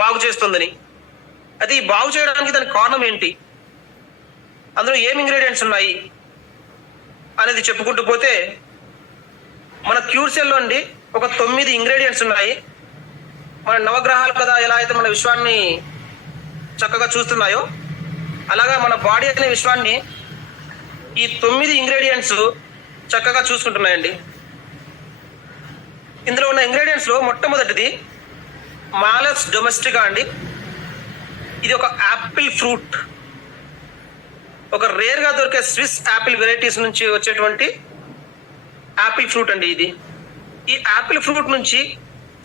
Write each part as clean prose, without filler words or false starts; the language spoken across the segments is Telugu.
బాగు చేస్తుందని. అది బాగు చేయడానికి దానికి కారణం ఏంటి, అందులో ఏం ఇంగ్రీడియంట్స్ ఉన్నాయి అనేది చెప్పుకుంటూ పోతే, మన క్యూర్ సెల్లో అండి ఒక 9 ఇంగ్రీడియంట్స్ ఉన్నాయి. మన నవగ్రహాలు కదా ఎలా అయితే మన విశ్వాన్ని చక్కగా చూస్తున్నాయో, అలాగా మన బాడీ అనే విశ్వాన్ని ఈ 9 ఇంగ్రీడియంట్స్ చక్కగా చూసుకుంటున్నాయండి. ఇందులో ఉన్న ఇంగ్రీడియంట్స్ లో మొట్టమొదటిది మాలస్ డొమెస్టికా అండి. ఇది ఒక యాపిల్ ఫ్రూట్, ఒక రేర్ గా దొరికే స్విస్ యాపిల్ వెరైటీస్ నుంచి వచ్చేటువంటి యాపిల్ ఫ్రూట్ అండి ఇది. ఈ యాపిల్ ఫ్రూట్ నుంచి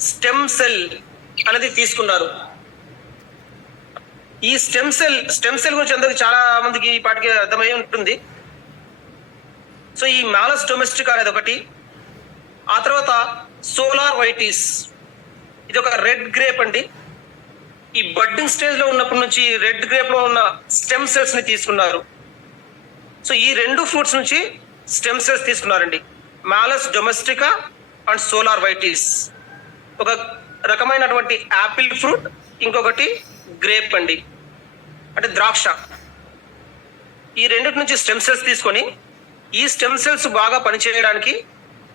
స్టెమ్ సెల్ అనేది తీసుకున్నారు. ఈ స్టెమ్ సెల్ గురించి అందరికి చాలా మందికి ఈ పాటికి అర్థమై ఉంటుంది. సో ఈ మాలస్ డొమెస్టికా అనేది ఒకటి. ఆ తర్వాత సోలార్ వైటీస్, ఇది ఒక రెడ్ గ్రేప్ అండి. ఈ బడ్డింగ్ స్టేజ్ లో ఉన్నప్పటి నుంచి రెడ్ గ్రేప్ లో ఉన్న స్టెమ్ సెల్స్ ని తీసుకున్నారు. సో ఈ 2 ఫ్రూట్స్ నుంచి స్టెమ్ సెల్స్ తీసుకున్నారండి, మాలస్ డొమెస్టికా అండ్ సోలార్ వైటీస్. ఒక రకమైనటువంటి యాపిల్ ఫ్రూట్, ఇంకొకటి గ్రేప్ అండి, అంటే ద్రాక్ష. ఈ 2 నుంచి స్టెమ్ సెల్స్ తీసుకొని ఈ స్టెమ్ సెల్స్ బాగా పనిచేయడానికి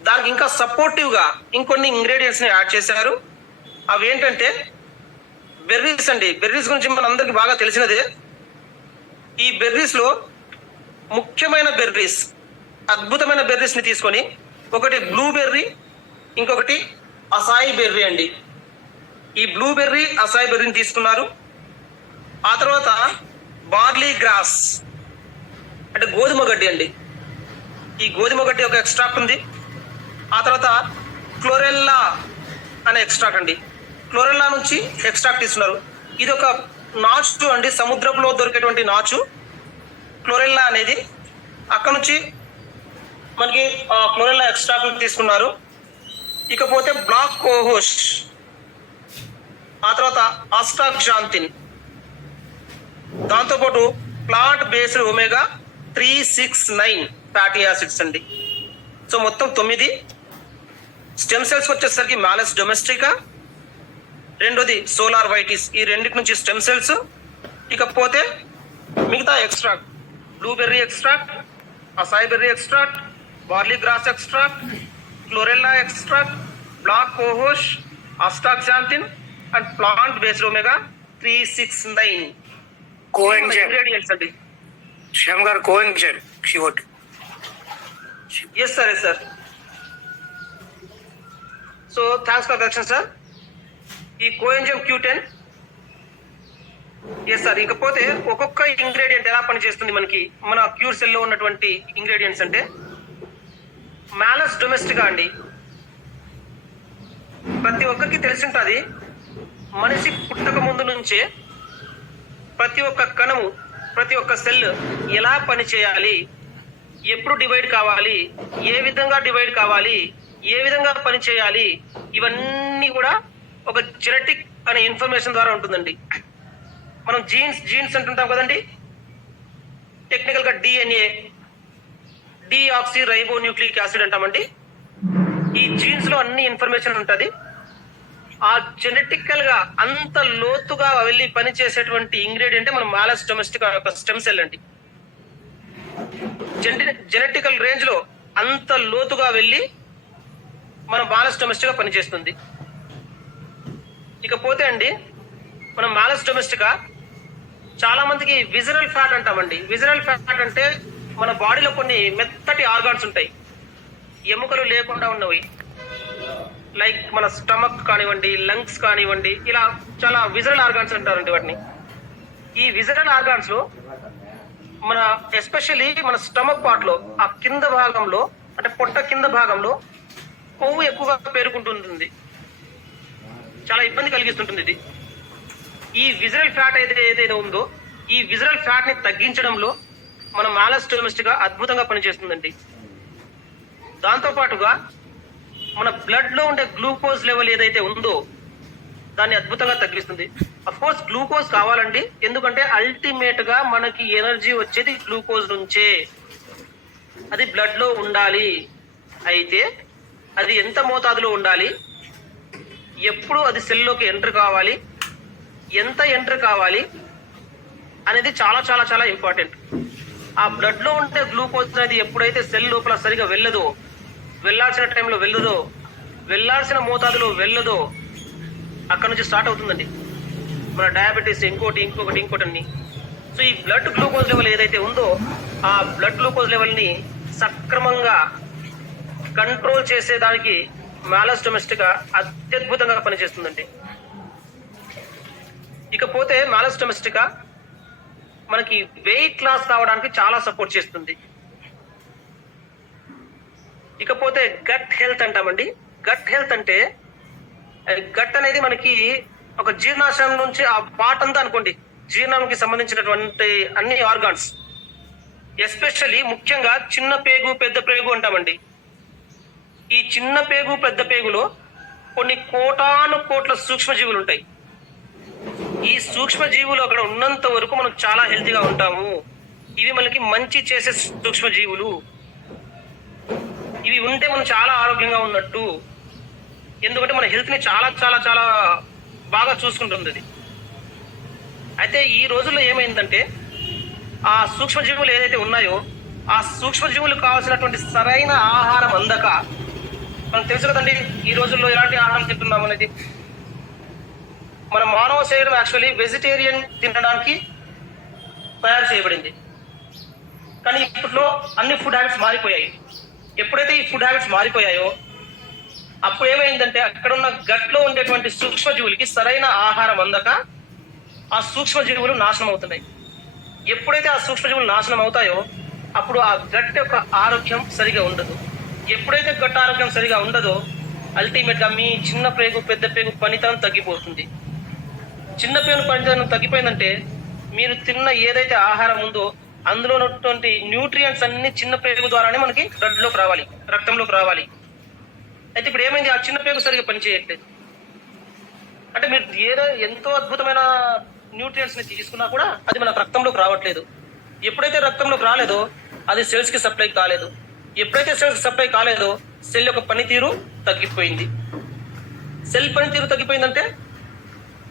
దానికి ఇంకా సపోర్టివ్ గా ఇంకొన్ని ఇంగ్రీడియంట్స్ ని యాడ్ చేశారు. అవి ఏంటంటే బెర్రీస్ అండి. బెర్రీస్ గురించి మన అందరికి బాగా తెలిసినదే. ఈ బెర్రీస్ లో ముఖ్యమైన బెర్రీస్, అద్భుతమైన బెర్రీస్ ని తీసుకొని, ఒకటి బ్లూబెర్రీ, ఇంకొకటి అసాయి బెర్రీ అండి. ఈ బ్లూబెర్రీ, అసాయి బెర్రీని తీసుకున్నారు. ఆ తర్వాత బార్లీ గ్రాస్ అంటే గోధుమ గడ్డి అండి. ఈ గోధుమ గడ్డి ఒక ఎక్స్ట్రాక్ట్ ఉంది. ఆ తర్వాత క్లోరెల్లా అనే ఎక్స్ట్రాక్ట్ అండి. క్లోరెల్లా నుంచి ఎక్స్ట్రాక్ట్ తీసుకున్నారు. ఇది ఒక నాచు అండి, సముద్రంలో దొరికేటువంటి నాచు క్లోరెల్లా అనేది. అక్కడ నుంచి మనకి క్లోరెల్లా ఎక్స్ట్రాక్ట్ తీసుకున్నారు. ఇకపోతే బ్లాక్ కోహోష్, ఆ తర్వాత ఆస్టాక్జాంతిన్, దాంతోపాటు plant based omega 369 fatty acids అండి. సో మొత్తం 9. స్టెమ్ సెల్స్ వచ్చేసరికి మాలస్ డొమెస్టికా, రెండోది సోలార్ వైటీస్, ఈ 2 నుంచి స్టెమ్ సెల్స్. ఇకపోతే మిగతా extract, blueberry extract, acai berry extract, barley grass extract, chlorella extract, black cohosh, astaxanthin and plant based omega 369 ingredients అండి. శ్యామ్ గారు coenzyme CO2. Yes sir. So thanks for correction sir. ఈ కోఎంజైమ్ Q10. Yes sir. ఇకపోతే ఒక్కొక్క ఇంగ్రీడియంట్ ఎలా పనిచేస్తుంది మనకి మన క్యూర్ సెల్ లో ఉన్నటువంటి ఇంగ్రీడియంట్స్ అంటే, మాలస్ డొమెస్టికా అండి. ప్రతి ఒక్కరికి తెలిసి ఉంటుంది, మనిషి పుట్టక ముందు నుంచే ప్రతి ఒక్క కణము, ప్రతి ఒక్క సెల్ ఎలా పని చేయాలి, ఎప్పుడు డివైడ్ కావాలి, ఏ విధంగా డివైడ్ కావాలి, ఏ విధంగా పని చేయాలి, ఇవన్నీ కూడా ఒక జెనెటిక్ అనే ఇన్ఫర్మేషన్ ద్వారా ఉంటుందండి. మనం జీన్స్ అంటుంటాం కదండి, టెక్నికల్ గా DNA, డిఆక్సీ రైబో న్యూక్లిక్ యాసిడ్ అంటామండి. ఈ జీన్స్ లో అన్ని ఇన్ఫర్మేషన్ ఉంటుంది. ఆ జెనెటికల్ గా అంత లోతుగా వెళ్ళి పనిచేసేటువంటి ఇంగ్రీడియంట్ మన మాలస్ డొమెస్టికా యొక్క స్టెమ్ సెల్ అండి. జెనెటికల్ రేంజ్ లో అంత లోతుగా వెళ్ళి మన మాలస్ డొమెస్టికా పనిచేస్తుంది. ఇకపోతే అండి, మన మాలస్ డొమెస్టికా చాలా మందికి విజరల్ ఫ్యాట్ అంటామండి. విజరల్ ఫ్యాట్ అంటే మన బాడీలో కొన్ని మెత్తటి ఆర్గాన్స్ ఉంటాయి, ఎముకలు లేకుండా ఉన్నవి. లైక్ మన స్టమక్ కానివ్వండి, లంగ్స్ కానివ్వండి, ఇలా చాలా విజరల్ ఆర్గాన్స్ అంటారండి వాటిని. ఈ విజరల్ ఆర్గాన్స్ లో మన ఎస్పెషల్లీ మన స్టమక్ పార్ట్ లో, ఆ కింద భాగంలో అంటే పొట్ట కింద భాగంలో కొవ్వు ఎక్కువగా పేరుకుంటుంటుంది, చాలా ఇబ్బంది కలిగిస్తుంటుంది ఇది. ఈ విజరల్ ఫ్యాట్ ఏదైతే ఉందో, ఈ విజరల్ ఫ్యాట్ ని తగ్గించడంలో మన మాలస్ డొమెస్టికా అద్భుతంగా పనిచేస్తుందండి. దాంతో పాటుగా మన బ్లడ్ లో ఉండే గ్లూకోజ్ లెవెల్ ఏదైతే ఉందో దాన్ని అద్భుతంగా తగ్గిస్తుంది. అఫ్ కోర్స్ గ్లూకోజ్ కావాలండి, ఎందుకంటే అల్టిమేట్ గా మనకి ఎనర్జీ వచ్చేది గ్లూకోజ్ నుంచే. అది బ్లడ్ లో ఉండాలి. అయితే అది ఎంత మోతాదులో ఉండాలి, ఎప్పుడు అది సెల్లోకి ఎంటర్ కావాలి, ఎంత ఎంటర్ కావాలి అనేది చాలా చాలా చాలా ఇంపార్టెంట్. ఆ బ్లడ్ లో ఉండే గ్లూకోజ్ అనేది ఎప్పుడైతే సెల్ లోపల సరిగా వెళ్ళదో, వెళ్ళాల్సిన టైంలో వెళ్ళదో, వెళ్ళాల్సిన మోతాదులో వెళ్ళదో, అక్కడ నుంచి స్టార్ట్ అవుతుందండి మన డయాబెటీస్, ఇంకొకటి అన్ని. సో ఈ బ్లడ్ గ్లూకోజ్ లెవెల్ ఏదైతే ఉందో ఆ బ్లడ్ గ్లూకోజ్ లెవెల్ ని సక్రమంగా కంట్రోల్ చేసేదానికి మాలస్ డొమెస్టికా అత్యద్భుతంగా పనిచేస్తుందండి. ఇకపోతే మాలస్ డొమెస్టికా మనకి వెయిట్ లాస్ కావడానికి చాలా సపోర్ట్ చేస్తుంది. ఇకపోతే గట్ హెల్త్ అంటామండి. గట్ హెల్త్ అంటే గట్ అనేది మనకి ఒక జీర్ణాశయం నుంచి ఆ పార్ట్ అంతా అనుకోండి, జీర్ణానికి సంబంధించినటువంటి అన్ని ఆర్గాన్స్, ఎస్పెషల్లీ ముఖ్యంగా చిన్న పేగు పెద్ద పేగు అంటామండి. ఈ చిన్న పేగు పెద్ద పేగులో కొన్ని కోటాను కోట్ల సూక్ష్మజీవులు ఉంటాయి. ఈ సూక్ష్మజీవులు అక్కడ ఉన్నంత వరకు మనం చాలా హెల్తీగా ఉంటాము. ఇవి మనకి మంచి చేసే సూక్ష్మజీవులు. ఇవి ఉంటే మనం చాలా ఆరోగ్యంగా ఉన్నట్టు. ఎందుకంటే మన హెల్త్ ని చాలా చాలా చాలా బాగా చూసుకుంటుంది అది. అయితే ఈ రోజుల్లో ఏమైందంటే ఆ సూక్ష్మజీవులు ఏదైతే ఉన్నాయో ఆ సూక్ష్మజీవులు కావాల్సినటువంటి సరైన ఆహారం అందక, మనకు తెలుసు కదండి ఈ రోజుల్లో ఎలాంటి ఆహారం తింటున్నాం అనేది. మన మానవ శరీరం యాక్చువల్లీ వెజిటేరియన్ తినడానికి తయారు చేయబడింది. కానీ ఇప్పట్లో అన్ని ఫుడ్ హ్యాబిట్స్ మారిపోయాయి. ఎప్పుడైతే ఈ ఫుడ్ హ్యాబిట్స్ మారిపోయాయో అప్పుడు ఏమైందంటే అక్కడ ఉన్న గట్లో ఉండేటువంటి సూక్ష్మజీవులకి సరైన ఆహారం అందక ఆ సూక్ష్మజీవులు నాశనం అవుతున్నాయి. ఎప్పుడైతే ఆ సూక్ష్మజీవులు నాశనం అవుతాయో అప్పుడు ఆ గట్ యొక్క ఆరోగ్యం సరిగా ఉండదు. ఎప్పుడైతే గట్ ఆరోగ్యం సరిగా ఉండదో అల్టిమేట్ గా మీ చిన్న పేగు పెద్ద పేగు పనితనం తగ్గిపోతుంది. చిన్న పేగు పనితనం తగ్గిపోయిందంటే మీరు తిన్న ఏదైతే ఆహారం ఉందో అందులో ఉన్నటువంటి న్యూట్రియంట్స్ అన్ని చిన్న పేగు ద్వారానే మనకి బ్లడ్ లోకి రావాలి, రక్తంలోకి రావాలి. అయితే ఇప్పుడు ఏమైంది, ఆ చిన్న పేగు సరిగా పనిచేయట్లేదు. అంటే మీరు ఏదో ఎంతో అద్భుతమైన న్యూట్రియంట్స్ ని తీసుకున్నా కూడా అది మన రక్తంలోకి రావట్లేదు. ఎప్పుడైతే రక్తంలోకి రాలేదో అది సెల్స్ కి సప్లై కాలేదు. ఎప్పుడైతే సెల్స్ సప్లై కాలేదో సెల్ యొక్క పనితీరు తగ్గిపోయింది. సెల్ పనితీరు తగ్గిపోయిందంటే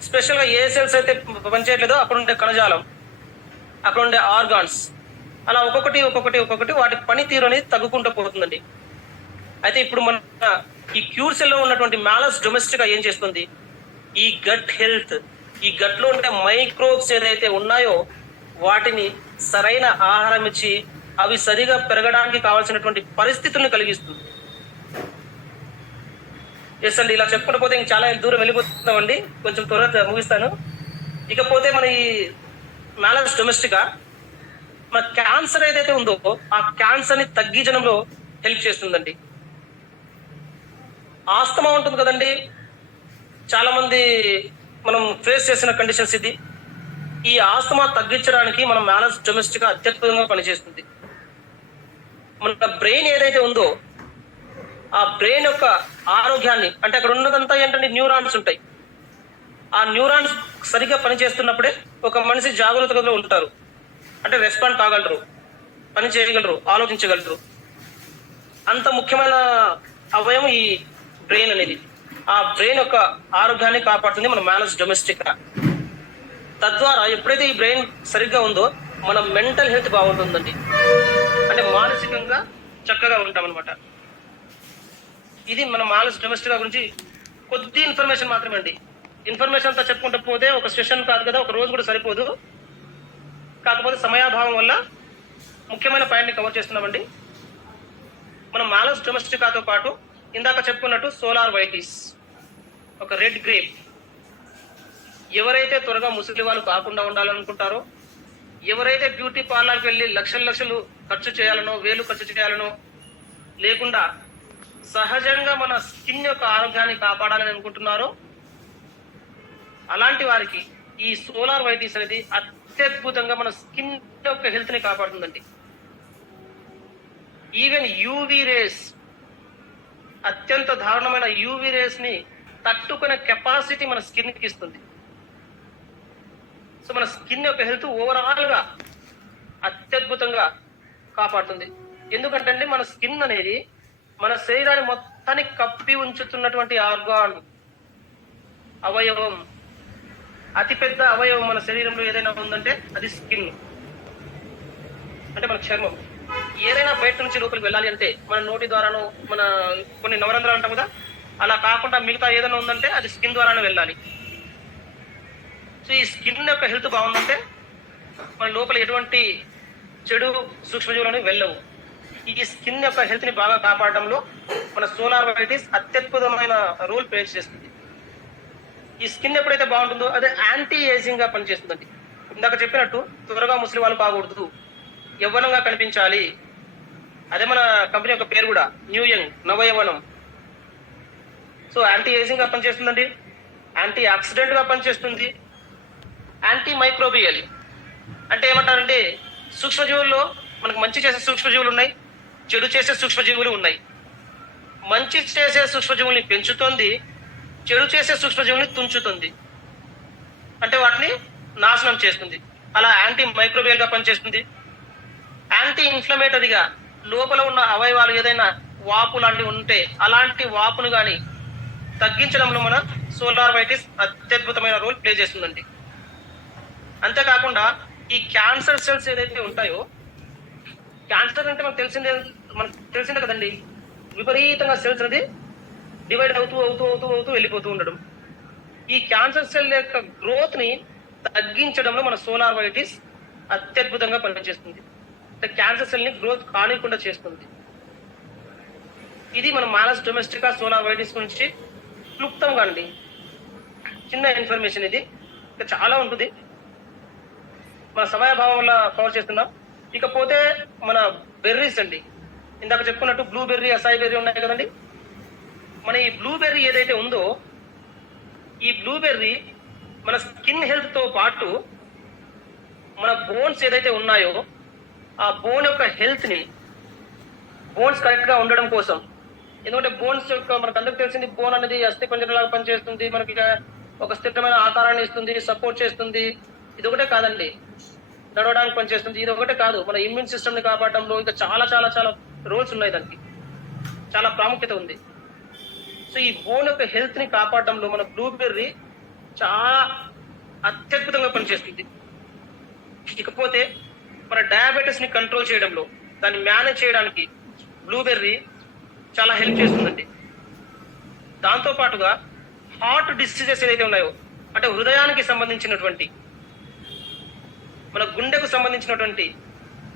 స్పెషల్ గా ఏ సెల్స్ అయితే పనిచేయట్లేదో అక్కడ ఉండే కణజాలం, అక్కడ ఉండే ఆర్గాన్స్, అలా ఒక్కొక్కటి వాటి పనితీరు అనేది తగ్గుకుంటూ పోతుందండి. అయితే ఇప్పుడు మన ఈ క్యూర్ సెల్ లో ఉన్నటువంటి మాలస్ డొమెస్టికా ఏం చేస్తుంది, ఈ గట్ హెల్త్, ఈ గట్ లో ఉండే మైక్రోబ్స్ ఏదైతే ఉన్నాయో వాటిని సరైన ఆహారం ఇచ్చి అవి సరిగా పెరగడానికి కావాల్సినటువంటి పరిస్థితులను కలిగిస్తుంది. ఎస్ అండి, ఇలా చెప్పుకుంటూ పోతే ఇంక చాలా దూరం వెళ్ళిపోతున్నామండి. కొంచెం త్వరగా ముగిస్తాను. ఇకపోతే మన ఈ మాలస్ డొమెస్టికా మన క్యాన్సర్ ఏదైతే ఉందో ఆ క్యాన్సర్ ని తగ్గించడంలో హెల్ప్ చేస్తుందండి. ఆస్తమా ఉంటుంది కదండి, చాలా మంది మనం ఫేస్ చేసిన కండిషన్స్ ఇది. ఈ ఆస్తమా తగ్గించడానికి మన మాలస్ డొమెస్టికా అత్యద్భుతంగా పనిచేస్తుంది. మన బ్రెయిన్ ఏదైతే ఉందో ఆ బ్రెయిన్ యొక్క ఆరోగ్యాన్ని, అంటే అక్కడ ఉన్నదంతా ఏంటంటే న్యూరాన్స్ ఉంటాయి. ఆ న్యూరాన్స్ సరిగ్గా పనిచేస్తున్నప్పుడే ఒక మనిషి జాగ్రత్తగా ఉంటారు. అంటే రెస్పాండ్ కాగలరు, పని చేయగలరు, ఆలోచించగలరు. అంత ముఖ్యమైన అవయవం ఈ బ్రెయిన్ అనేది. ఆ బ్రెయిన్ యొక్క ఆరోగ్యాన్ని కాపాడుతుంది మన మాలస్ డొమెస్టికా. తద్వారా ఎప్పుడైతే ఈ బ్రెయిన్ సరిగ్గా ఉందో మన మెంటల్ హెల్త్ బాగుంటుందండి. అంటే మానసికంగా చక్కగా ఉంటాం అనమాట. ఇది మన మాలస్ డొమెస్టికా గురించి కొద్ది ఇన్ఫర్మేషన్ మాత్రమే అండి. ఇన్ఫర్మేషన్ అంతా చెప్పుకుంటూ పోతే ఒక సెషన్ కాదు కదా, ఒక రోజు కూడా సరిపోదు. కాకపోతే సమయాభావం వల్ల ముఖ్యమైన పాయింట్ని కవర్ చేస్తున్నామండి. మనం మాలస్ డొమెస్టికాతో పాటు ఇందాక చెప్పుకున్నట్టు సోలార్ వైటిస్, ఒక రెడ్ గ్రేప్. ఎవరైతే త్వరగా ముసలి వాళ్ళు కాకుండా ఉండాలనుకుంటారో, ఎవరైతే బ్యూటీ పార్లర్కి వెళ్ళి లక్షలు ఖర్చు చేయాలనో, వేలు ఖర్చు చేయాలనో లేకుండా సహజంగా మన స్కిన్ యొక్క ఆరోగ్యాన్ని కాపాడాలని అనుకుంటున్నారో అలాంటి వారికి ఈ సోలార్ వైటిస్ అనేది అత్యద్భుతంగా మన స్కిన్ యొక్క హెల్త్ ని కాపాడుతుందండి. ఈవెన్ యూవీ రేస్, అత్యంత దారుణమైన యూవీ రేస్ ని తట్టుకునే కెపాసిటీ మన స్కిన్ కి ఇస్తుంది. సో మన స్కిన్ యొక్క హెల్త్ ఓవరాల్ గా అత్యద్భుతంగా కాపాడుతుంది. ఎందుకంటే మన స్కిన్ అనేది మన శరీరాన్ని మొత్తాన్ని కప్పి ఉంచుతున్నటువంటి ఆర్గాన్, అవయవం. అతిపెద్ద అవయవం మన శరీరంలో ఏదైనా ఉందంటే అది స్కిన్, అంటే మన చర్మం. ఏదైనా బయట నుంచి లోపలికి వెళ్ళాలి అంటే మన నోటి ద్వారానో, మన కొన్ని నవరంధ్రాలు అంటాం కదా, అలా కాకుండా మిగతా ఏదైనా ఉందంటే అది స్కిన్ ద్వారానే వెళ్ళాలి. సో ఈ స్కిన్ యొక్క హెల్త్ బాగుందంటే మన లోపల ఎటువంటి చెడు సూక్ష్మజీవులను వెళ్ళవు. ఈ స్కిన్ యొక్క హెల్త్ ని బాగా కాపాడడంలో మన సోలార్ వైటిస్ అత్యద్భుతమైన రోల్ ప్లే చేస్తుంది. ఈ స్కిన్ ఎప్పుడైతే బాగుంటుందో అదే యాంటీ ఏజింగ్ గా పనిచేస్తుందండి. ఇందాక చెప్పినట్టు త్వరగా ముసలి వాళ్ళు కాకూడదు, యవ్వనంగా కనిపించాలి. అదే మన కంపెనీ యొక్క పేరు కూడా, న్యూ యంగ్, నవయవనం. సో యాంటీ ఏజింగ్ గా పనిచేస్తుందండి, యాంటీ ఆక్సిడెంట్ గా పనిచేస్తుంది, యాంటీ మైక్రోబియల్ అంటే ఏమంటారంటే సూక్ష్మజీవుల్లో మనకు మంచి చేసే సూక్ష్మజీవులు ఉన్నాయి, చెడు చేసే సూక్ష్మజీవులు ఉన్నాయి. మంచి చేసే సూక్ష్మజీవుల్ని పెంచుతుంది, చెడు చేసే సూక్ష్మజీవుల్ని తుంచుతుంది, అంటే వాటిని నాశనం చేస్తుంది. అలా యాంటీ మైక్రోబియల్ గా పనిచేస్తుంది. యాంటీ ఇన్ఫ్లమేటరీగా లోపల ఉన్న అవయవాలు ఏదైనా వాపు లాంటివి ఉంటే అలాంటి వాపును కానీ తగ్గించడంలో మన సోలార్ వైటిస్ అత్యద్భుతమైన రోల్ ప్లే చేస్తుందండి. అంతేకాకుండా ఈ క్యాన్సర్ సెల్స్ ఏదైతే ఉంటాయో, క్యాన్సర్ అంటే మనకు తెలిసిందే కదండి, విపరీతంగా సెల్స్ అనేది డివైడ్ అవుతూ అవుతూ అవుతూ అవుతూ వెళ్ళిపోతూ ఉండడం. ఈ క్యాన్సర్ సెల్ యొక్క గ్రోత్ ని తగ్గించడంలో మన సోలార్ వైటిస్ అత్యద్భుతంగా పనిచేస్తుంది. క్యాన్సర్ సెల్ ని గ్రోత్ కానికుండా చేస్తుంది. ఇది మన మాలస్ డొమెస్టికా సోలార్ వైటిస్ గురించి క్లుప్తంగా అండి, చిన్న ఇన్ఫర్మేషన్. ఇది ఇంకా చాలా ఉంటుంది, మన సమయభావం వల్ల కవర్ చేస్తున్నాం. ఇకపోతే మన బెర్రీస్ అండి, ఇందాక చెప్పుకున్నట్టు బ్లూబెర్రీ, అసాయి బెర్రీ ఉన్నాయి కదండి. మన ఈ బ్లూబెర్రీ ఏదైతే ఉందో, ఈ బ్లూబెర్రీ మన స్కిన్ హెల్త్ తో పాటు మన బోన్స్ ఏదైతే ఉన్నాయో ఆ బోన్ యొక్క హెల్త్ ని, బోన్స్ కరెక్ట్ గా ఉండడం కోసం, ఎందుకంటే బోన్స్ యొక్క మనకు అందరికి తెలిసింది, బోన్ అనేది అస్థి పంజరంలాగా పనిచేస్తుంది, మనకి ఒక స్థిరమైన ఆకారాన్ని ఇస్తుంది, సపోర్ట్ చేస్తుంది. ఇది ఒకటే కాదండి, నడవడానికి పనిచేస్తుంది. ఇది ఒకటే కాదు, మన ఇమ్యూన్ సిస్టమ్ ని కాపాడడంలో ఇంకా చాలా చాలా చాలా రోల్స్ ఉన్నాయి, దానికి చాలా ప్రాముఖ్యత ఉంది. సో ఈ బోన్ యొక్క హెల్త్ ని కాపాడడంలో మన బ్లూబెర్రీ చాలా అత్యద్భుతంగా పనిచేస్తుంది. ఇకపోతే మన డయాబెటీస్ ని కంట్రోల్ చేయడంలో, దాన్ని మేనేజ్ చేయడానికి బ్లూబెర్రీ చాలా హెల్ప్ చేస్తుందండి. దాంతో పాటుగా హార్ట్ డిసీజెస్ ఏదైతే ఉన్నాయో, అంటే హృదయానికి సంబంధించినటువంటి, మన గుండెకు సంబంధించినటువంటి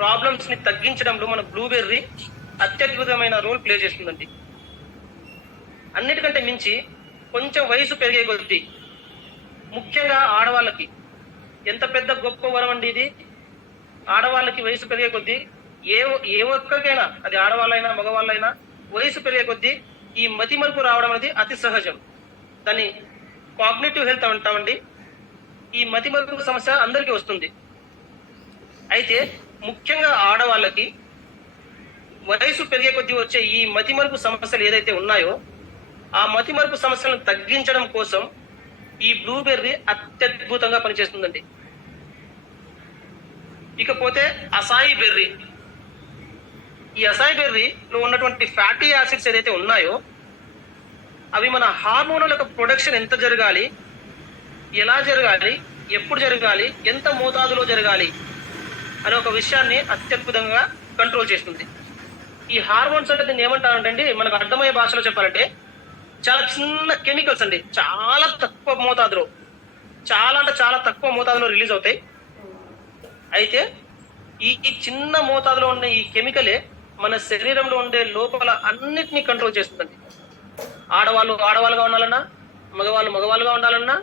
ప్రాబ్లమ్స్ ని తగ్గించడంలో మన బ్లూబెర్రీ అత్యద్భుతమైన రోల్ ప్లే చేస్తుందండి. అన్నిటికంటే మించి కొంచెం వయసు పెరిగే కొద్దీ, ముఖ్యంగా ఆడవాళ్ళకి ఎంత పెద్ద గొప్ప వరం అండి ఇది. ఆడవాళ్ళకి వయసు పెరిగే కొద్దీ, ఏ ఒక్కరికైనా, అది ఆడవాళ్ళైనా మగవాళ్ళైనా, వయసు పెరిగే కొద్దీ ఈ మతిమరుపు రావడం అనేది అతి సహజం. దాన్ని కాగ్నిటివ్ హెల్త్ అంటామండి. ఈ మతిమరుపు సమస్య అందరికీ వస్తుంది. అయితే ముఖ్యంగా ఆడవాళ్ళకి వయసు పెరిగే కొద్దీ వచ్చే ఈ మతిమరుపు సమస్యలు ఏదైతే ఉన్నాయో, ఆ మతిమరుపు సమస్యలను తగ్గించడం కోసం ఈ బ్లూబెర్రీ అత్యద్భుతంగా పనిచేస్తుందండి. ఇకపోతే అసాయి బెర్రీ. ఈ అసాయి బెర్రీలో ఉన్నటువంటి ఫ్యాటీ యాసిడ్స్ ఏదైతే ఉన్నాయో, అవి మన హార్మోన్ల యొక్క ప్రొడక్షన్ ఎంత జరగాలి, ఎలా జరగాలి, ఎప్పుడు జరగాలి, ఎంత మోతాదులో జరగాలి అనే ఒక విషయాన్ని అత్యద్భుతంగా కంట్రోల్ చేస్తుంది. ఈ హార్మోన్స్ అంటే దీన్ని ఏమంటారంటే, మనకు అర్థమయ్యే భాషలో చెప్పాలంటే చాలా చిన్న కెమికల్స్ అండి, చాలా తక్కువ మోతాదులో, చాలా అంటే చాలా తక్కువ మోతాదులో రిలీజ్ అవుతాయి. అయితే ఈ చిన్న మోతాదులో ఉన్న ఈ కెమికలే మన శరీరంలో ఉండే లోపల అన్నిటినీ కంట్రోల్ చేస్తుందండి. ఆడవాళ్ళు ఆడవాళ్ళుగా ఉండాలన్నా, మగవాళ్ళు మగవాళ్ళుగా ఉండాలన్నా,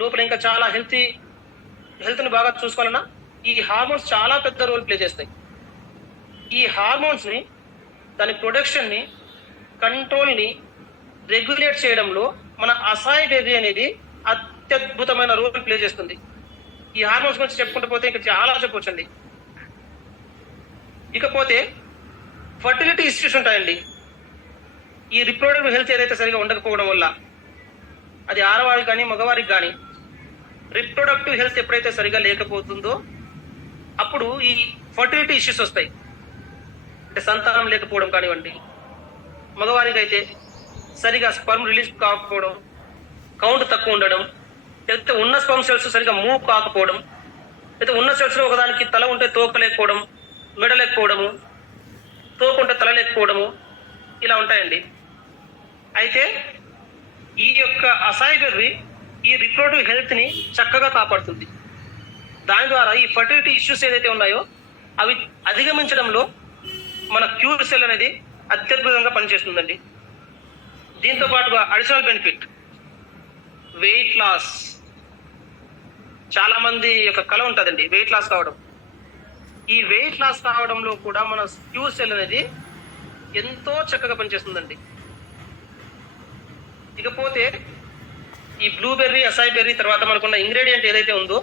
లోపల ఇంకా చాలా హెల్త్ని బాగా చూసుకోవాలన్నా ఈ హార్మోన్స్ చాలా పెద్ద రోల్ ప్లే చేస్తాయి. ఈ హార్మోన్స్ ని, దాని ప్రొడక్షన్ ని, కంట్రోల్ ని రెగ్యులేట్ చేయడంలో మన అసాయి బెర్రీ అనేది అత్యద్భుతమైన రోల్ ప్లే చేస్తుంది. ఈ హార్మోన్స్ గురించి చెప్పుకుంటూ పోతే ఇంకా చాలా చెప్పొచ్చండి. ఇకపోతే ఫర్టిలిటీ ఇష్యూస్ ఉంటాయండి. ఈ రిప్రొడక్టివ్ హెల్త్ ఏదైతే సరిగా ఉండకపోవడం వల్ల, అది ఆడవారికి కానీ మగవారికి కానీ రిప్రొడక్టివ్ హెల్త్ ఎప్పుడైతే సరిగా లేకపోతుందో అప్పుడు ఈ ఫర్టిలిటీ ఇష్యూస్ వస్తాయి. అంటే సంతానం లేకపోవడం కానివ్వండి, మగవారికి అయితే సరిగా స్పర్మ్ రిలీజ్ కాకపోవడం, కౌంట్ తక్కువ ఉండడం, లేకపోతే ఉన్న స్పర్మ్ సెల్స్ సరిగ్గా మూవ్ కాకపోవడం, లేకపోతే ఉన్న సెల్స్ లో ఒకదానికి తల ఉంటే తోక లేకపోవడం, మెడ లేకపోవడము, తోక ఉంటే తల లేకపోవడము, ఇలా ఉంటాయండి. అయితే ఈ యొక్క అసాయి బెర్రీ ఈ రిప్రొడక్టివ్ హెల్త్ ని చక్కగా కాపాడుతుంది. దాని ద్వారా ఈ ఫర్టిలిటీ ఇష్యూస్ ఏదైతే ఉన్నాయో అవి అధిగమించడంలో మన క్యూర్ సెల్ అనేది అత్యద్భుతంగా పనిచేస్తుందండి. దీంతో పాటుగా అడిషనల్ బెనిఫిట్ వెయిట్ లాస్. చాలా మంది యొక్క కళ ఉంటుందండి వెయిట్ లాస్ కావడం. ఈ వెయిట్ లాస్ కావడంలో కూడా మన క్యూర్ సెల్ అనేది ఎంతో చక్కగా పనిచేస్తుందండి. ఇకపోతే ఈ బ్లూబెర్రీ, అసాయి బెర్రీ తర్వాత మనకున్న ఇంగ్రీడియంట్ ఏదైతే ఉందో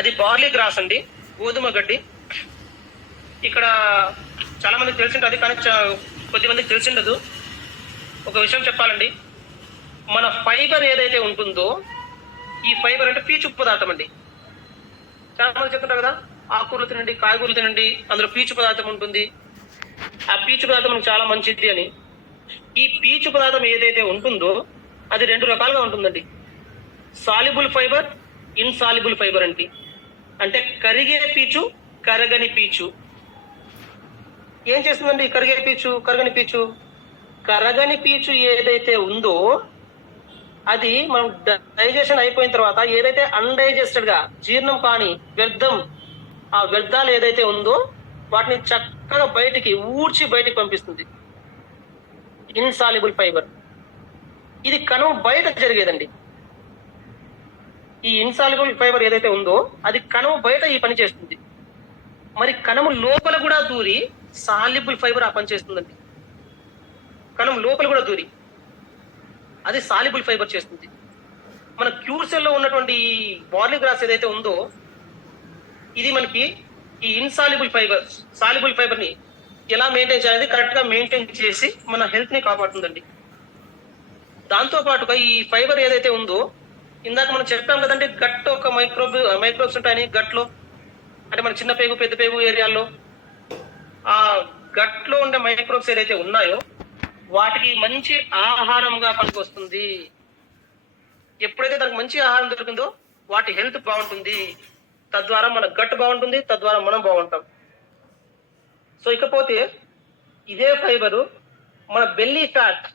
అది బార్లీ గ్రాస్ అండి, గోధుమ గడ్డి. ఇక్కడ చాలా మందికి తెలిసింటది, కానీ కొద్ది మందికి తెలిసిండదు. ఒక విషయం చెప్పాలండి, మన ఫైబర్ ఏదైతే ఉంటుందో ఈ ఫైబర్ అంటే పీచు పదార్థం అండి. చాలా మంది చెప్తుంటారు కదా, ఆకుకూరలు తినండి, కాయగూరలు తినండి, అందులో పీచు పదార్థం ఉంటుంది, ఆ పీచు పదార్థం మనకు చాలా మంచిది అని. ఈ పీచు పదార్థం ఏదైతే ఉంటుందో అది 2 రకాలుగా ఉంటుందండి. సాల్యుబుల్ ఫైబర్, ఇన్సాల్యుబుల్ ఫైబర్ అండి. అంటే కరిగే పీచు, కరగని పీచు. ఏం చేస్తుందండి కరిగే పీచు, కరగని పీచు? కరగని పీచు ఏదైతే ఉందో అది మనం డైజెషన్ అయిపోయిన తర్వాత ఏదైతే అన్డైజెస్టెడ్ గా జీర్ణం కాని వ్యర్థం, ఆ వ్యర్థాలు ఏదైతే ఉందో వాటిని చక్కగా బయటికి ఊడ్చి బయటికి పంపిస్తుంది ఇన్సాల్యుబుల్ ఫైబర్. ఇది కణం బయట జరిగేదండి. ఈ ఇన్సాల్యుబుల్ ఫైబర్ ఏదైతే ఉందో అది కణం బయట ఈ పని చేస్తుంది. మరి కణము లోపల కూడా దూరి సాల్యుబుల్ ఫైబర్ ఆ పని చేస్తుందండి. కణం లోపల కూడా దూరి అది సాల్యుబుల్ ఫైబర్ చేస్తుంది. మన క్యూర్ సెల్ లో ఉన్నటువంటి ఈ బార్లీ గ్రాస్ ఏదైతే ఉందో ఇది మనకి ఈ ఇన్సాల్యుబుల్ ఫైబర్, సాల్యుబుల్ ఫైబర్ ని ఎలా మెయింటైన్ చేయాలి, కరెక్ట్ గా మెయింటైన్ చేసి మన హెల్త్ ని కాపాడుతుందండి. దాంతో పాటుగా ఈ ఫైబర్ ఏదైతే ఉందో ఇందాక మనం చెప్పాం కదండి, గట్ ఒక మైక్రోబ్స్ ఉంటాయని గట్లో, అంటే మన చిన్న పేగు పెద్ద పేగు ఏరియాల్లో ఆ గట్ లో ఉండే మైక్రోబ్స్ ఏదైతే ఉన్నాయో వాటికి మంచి ఆహారంగా పనికొస్తుంది. ఎప్పుడైతే దానికి మంచి ఆహారం దొరికిందో వాటి హెల్త్ బాగుంటుంది, తద్వారా మన గట్ బాగుంటుంది, తద్వారా మనం బాగుంటాం. సో ఇకపోతే ఇదే ఫైబరు మన బెల్లీ ఫ్యాట్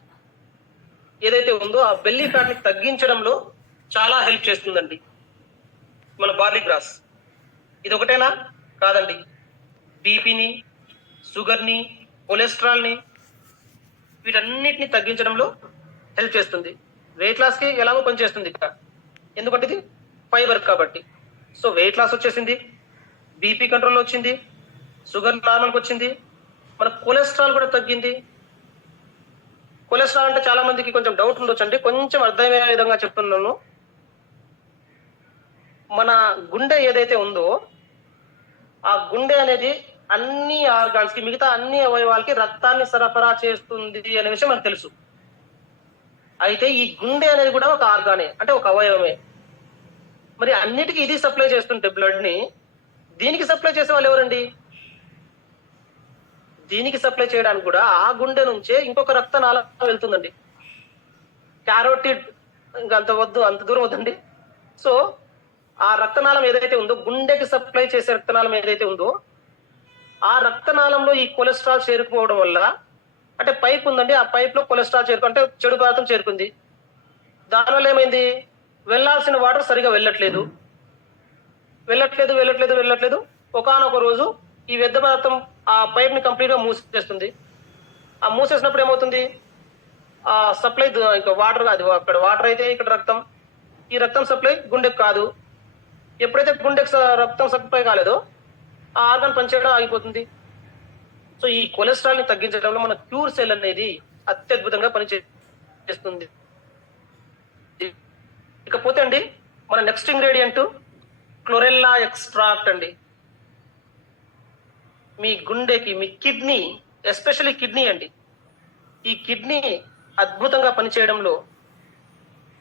ఏదైతే ఉందో ఆ బెల్లీ ఫ్యాట్ ని తగ్గించడంలో చాలా హెల్ప్ చేస్తుందండి మన బార్లీ గ్రాస్. ఇది ఒకటేనా? కాదండి. బీపీని, షుగర్ని, కొలెస్ట్రాల్ని వీటన్నిటిని తగ్గించడంలో హెల్ప్ చేస్తుంది. వెయిట్ లాస్ కి ఎలాగో పనిచేస్తుంది ఇక్కడ, ఎందుకంటే ఇది ఫైబర్ కాబట్టి. సో వెయిట్ లాస్ వచ్చేసింది, బీపీ కంట్రోల్ వచ్చింది, షుగర్ నార్మల్కి వచ్చింది, మన కొలెస్ట్రాల్ కూడా తగ్గింది. కొలెస్ట్రాల్ అంటే చాలా మందికి కొంచెం డౌట్ ఉండొచ్చండి, కొంచెం అర్థమయ్యే విధంగా చెప్తున్నాను. మన గుండె ఏదైతే ఉందో ఆ గుండె అనేది అన్ని ఆర్గాన్స్ కి, మిగతా అన్ని అవయవాలకి రక్తాన్ని సరఫరా చేస్తుంది అనే విషయం మనకు తెలుసు. అయితే ఈ గుండె అనేది కూడా ఒక ఆర్గానే, అంటే ఒక అవయవమే. మరి అన్నిటికీ ఇది సప్లై చేస్తుంటే బ్లడ్ ని, దీనికి సప్లై చేసే వాళ్ళు ఎవరండి? దీనికి సప్లై చేయడానికి కూడా ఆ గుండె నుంచే ఇంకొక రక్తనాళం వెళ్తుందండి. క్యారోటిడ్, ఇంకా అంత వద్దు, అంత దూరం వద్దండి. సో ఆ రక్తనాళం ఏదైతే ఉందో, గుండెకి సప్లై చేసే రక్తనాళం ఏదైతే ఉందో ఆ రక్తనాళంలో ఈ కొలెస్ట్రాల్ చేరుకుపోవడం వల్ల, అంటే పైప్ ఉందండి, ఆ పైప్ లో కొలెస్ట్రాల్ అంటే చెడు పదార్థం చేరుకుంది. దానివల్ల ఏమైంది? వెళ్లాల్సిన వాటర్ సరిగా వెళ్ళట్లేదు. ఒకానొక రోజు ఈ వ్యర్థ పదార్థం ఆ పైప్ ని కంప్లీట్ గా మూసేస్తుంది. ఆ మూసేసినప్పుడు ఏమవుతుంది? ఆ సప్లై ఇంకా వాటర్ కాదు, అక్కడ వాటర్ అయితే ఇక్కడ రక్తం, ఈ రక్తం సప్లై గుండెకు కాదు. ఎప్పుడైతే గుండెకు రక్తం సప్లై కాలేదో ఆ ఆర్గాన్ పనిచేయడం ఆగిపోతుంది. సో ఈ కొలెస్ట్రాల్ ని తగ్గించడంలో మన క్యూర్ సెల్ అనేది అత్యద్భుతంగా పనిచేస్తుంది. ఇకపోతే అండి మన నెక్స్ట్ ఇంగ్రీడియంట్ క్లోరెల్లా ఎక్స్ట్రాక్ట్ అండి. మీ గుండెకి, మీ కిడ్నీ, ఎస్పెషల్లీ కిడ్నీ అండి, ఈ కిడ్నీ అద్భుతంగా పనిచేయడంలో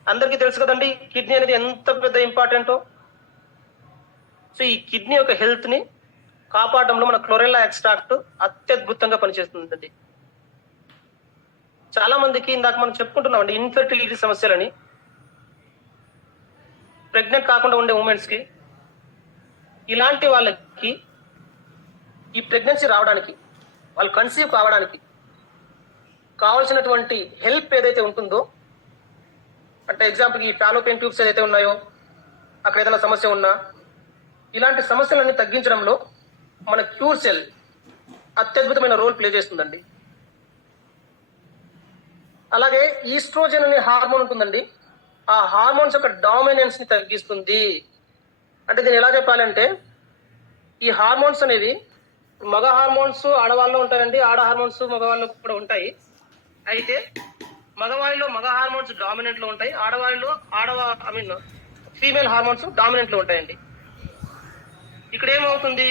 అందరికీ తెలుసు కదండి కిడ్నీ అనేది ఎంత పెద్ద ఇంపార్టెంటో. సో ఈ కిడ్నీ యొక్క హెల్త్ ని కాపాడడంలో మన క్లోరెల్లా ఎక్స్ట్రాక్ట్ అత్యద్భుతంగా పనిచేస్తుందండి. చాలా మందికి ఇందాక మనం చెప్పుకుంటున్నామండి ఇన్ఫెర్టిలిటీ సమస్యలని. ప్రెగ్నెంట్ కాకుండా ఉండే ఉమెన్స్కి, ఇలాంటి వాళ్ళకి ఈ ప్రెగ్నెన్సీ రావడానికి, వాళ్ళు కన్సీవ్ కావడానికి కావాల్సినటువంటి హెల్ప్ ఏదైతే ఉంటుందో, అంటే ఎగ్జాంపుల్ ఈ ఫాలోపియన్ ట్యూబ్స్ ఏదైతే ఉన్నాయో అక్కడ ఏదైనా సమస్య ఉన్నా, ఇలాంటి సమస్యలన్నీ తగ్గించడంలో మన క్యూర్ సెల్ అత్యద్భుతమైన రోల్ ప్లే చేస్తుందండి. అలాగే ఈస్ట్రోజన్ అనే హార్మోన్ ఉంటుందండి. ఆ హార్మోన్స్ యొక్క డామినెన్స్ ని తగ్గిస్తుంది. అంటే దీన్ని ఎలా చెప్పాలంటే, ఈ హార్మోన్స్ అనేవి మగ హార్మోన్స్ ఆడవాళ్ళలో ఉంటాయండి, ఆడ హార్మోన్స్ మగవాళ్ళలో కూడా ఉంటాయి. అయితే మగవారిలో మగ హార్మోన్స్ డామినెంట్ లో ఉంటాయి, ఆడవారిలో ఫీమేల్ హార్మోన్స్ డామినెంట్ లో ఉంటాయండి. ఇక్కడ ఏమవుతుంది,